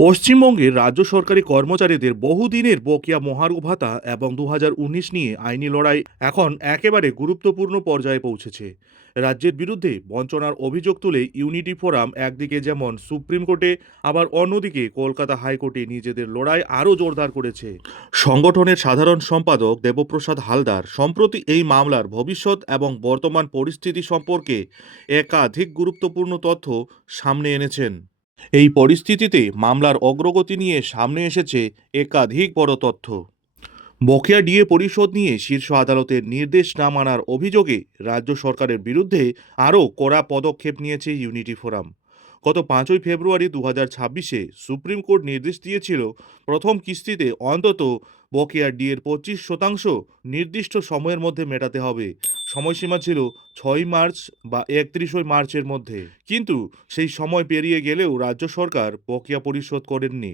পশ্চিমবঙ্গের রাজ্য সরকারি কর্মচারীদের বহুদিনের বকেয়া মহার্ঘ ভাতা এবং ২০১৯ নিয়ে আইনি লড়াই এখন একেবারে গুরুত্বপূর্ণ পর্যায়ে পৌঁছেছে। রাজ্যের বিরুদ্ধে বঞ্চনার অভিযোগ তুলে ইউনিটি ফোরাম একদিকে যেমন সুপ্রিম কোর্টে, আবার অন্যদিকে কলকাতা হাইকোর্টে নিজেদের লড়াই আরও জোরদার করেছে। সংগঠনের সাধারণ সম্পাদক দেবপ্রসাদ হালদার সম্প্রতি এই মামলার ভবিষ্যৎ এবং বর্তমান পরিস্থিতি সম্পর্কে একাধিক গুরুত্বপূর্ণ তথ্য সামনে এনেছেন। এই পরিস্থিতিতে মামলার অগ্রগতি নিয়ে সামনে এসেছে একাধিক বড় তথ্য। বকেয়া ডিএ পরিশোধ নিয়ে শীর্ষ আদালতের নির্দেশ না মানার অভিযোগে রাজ্য সরকারের বিরুদ্ধে আরও কড়া পদক্ষেপ নিয়েছে ইউনিটি ফোরাম। গত ৫ই ফেব্রুয়ারি ২০২৬-এ সুপ্রিম কোর্ট নির্দেশ দিয়েছিল প্রথম কিস্তিতে অন্তত বকেয়া ডিএর ২৫% নির্দিষ্ট সময়ের মধ্যে মেটাতে হবে। সময়সীমা ছিল ৬ মার্চ বা ৩১ মার্চের মধ্যে। কিন্তু সেই সময় পেরিয়ে গেলেও রাজ্য সরকার বকেয়া পরিশোধ করেননি।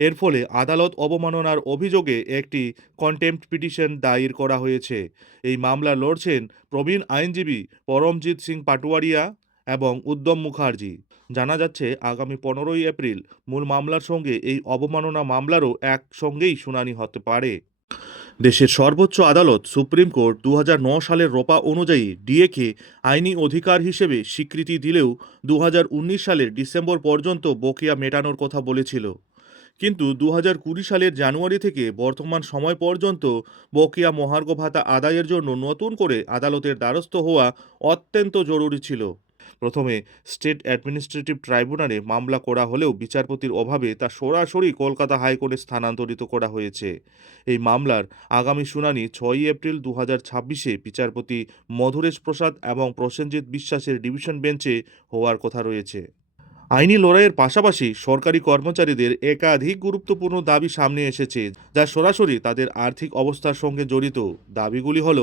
এর ফলে আদালত অবমাননার অভিযোগে একটি কন্টেম্পট পিটিশন দায়ের করা হয়েছে। এই মামলা লড়ছেন প্রবীণ আইনজীবী পরমজিৎ সিং পাটোয়ারিয়া এবং উদ্যম মুখার্জি। জানা যাচ্ছে আগামী ১৫ই এপ্রিল মূল মামলার সঙ্গে এই অবমাননা মামলারও একসঙ্গেই শুনানি হতে পারে। দেশের সর্বোচ্চ আদালত সুপ্রিম কোর্ট ২০০৯ সালের রোপা অনুযায়ী ডিএকে আইনি অধিকার হিসেবে স্বীকৃতি দিলেও ২০১৯ সালের ডিসেম্বর পর্যন্ত বকেয়া মেটানোর কথা বলেছিল। কিন্তু ২০২০ সালের জানুয়ারি থেকে বর্তমান সময় পর্যন্ত বকেয়া মহার্ঘ ভাতা আদায়ের জন্য নতুন করে আদালতের দ্বারস্থ হওয়া অত্যন্ত জরুরি ছিল। প্রথমে স্টেট অ্যাডমিনিস্ট্রেটিভ ট্রাইব্যুনালে মামলা করা হলেও বিচারপতির অভাবে তা সরাসরি কলকাতা হাইকোর্টে স্থানান্তরিত করা হয়েছে। এই মামলার আগামী শুনানি ৬ই এপ্রিল ২০২৬-এ বিচারপতি মধুরেশ প্রসাদ এবং প্রসেনজিৎ বিশ্বাসের ডিভিশন বেঞ্চে হওয়ার কথা রয়েছে। আইনি লড়াইয়ের পাশাপাশি সরকারি কর্মচারীদের একাধিক গুরুত্বপূর্ণ দাবি সামনে এসেছে, যা সরাসরি তাদের আর্থিক অবস্থার সঙ্গে জড়িত। দাবিগুলি হল: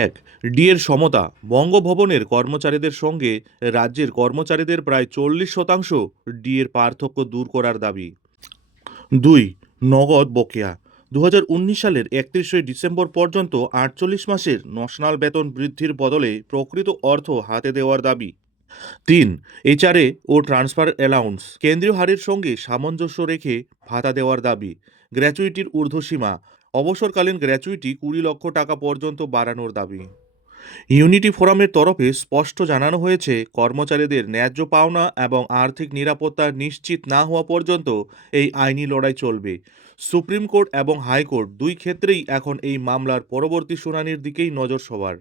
১. ডিএর সমতা। বঙ্গভবনের কর্মচারীদের সঙ্গে রাজ্যের কর্মচারীদের প্রায় ৪০% ডিএর পার্থক্য দূর করার দাবি। ২. নগদ বকেয়া। ২০১৯ সালের ৩১ ডিসেম্বর পর্যন্ত ৪৮ মাসের ন্যাশনাল বেতন বৃদ্ধির বদলে প্রকৃত অর্থ হাতে দেওয়ার দাবি। ৩. এইচআরএ ও ট্রান্সফার অ্যালাউন্স। কেন্দ্রীয় হারের সঙ্গে সামঞ্জস্য রেখে ভাতা দেওয়ার দাবি। গ্র্যাচুইটির ঊর্ধ্বসীমা। অবসরকালীন গ্র্যাচুইটি ২০ লক্ষ টাকা পর্যন্ত বাড়ানোর দাবি। ইউনিটি ফোরামের তরফে স্পষ্ট জানানো হয়েছে, কর্মচারীদের ন্যায্য পাওনা এবং আর্থিক নিরাপত্তা নিশ্চিত না হওয়া পর্যন্ত এই আইনি লড়াই চলবে। সুপ্রিম কোর্ট এবং হাইকোর্ট দুই ক্ষেত্রেই এখন এই মামলার পরবর্তী শুনানির দিকেই নজর সবার।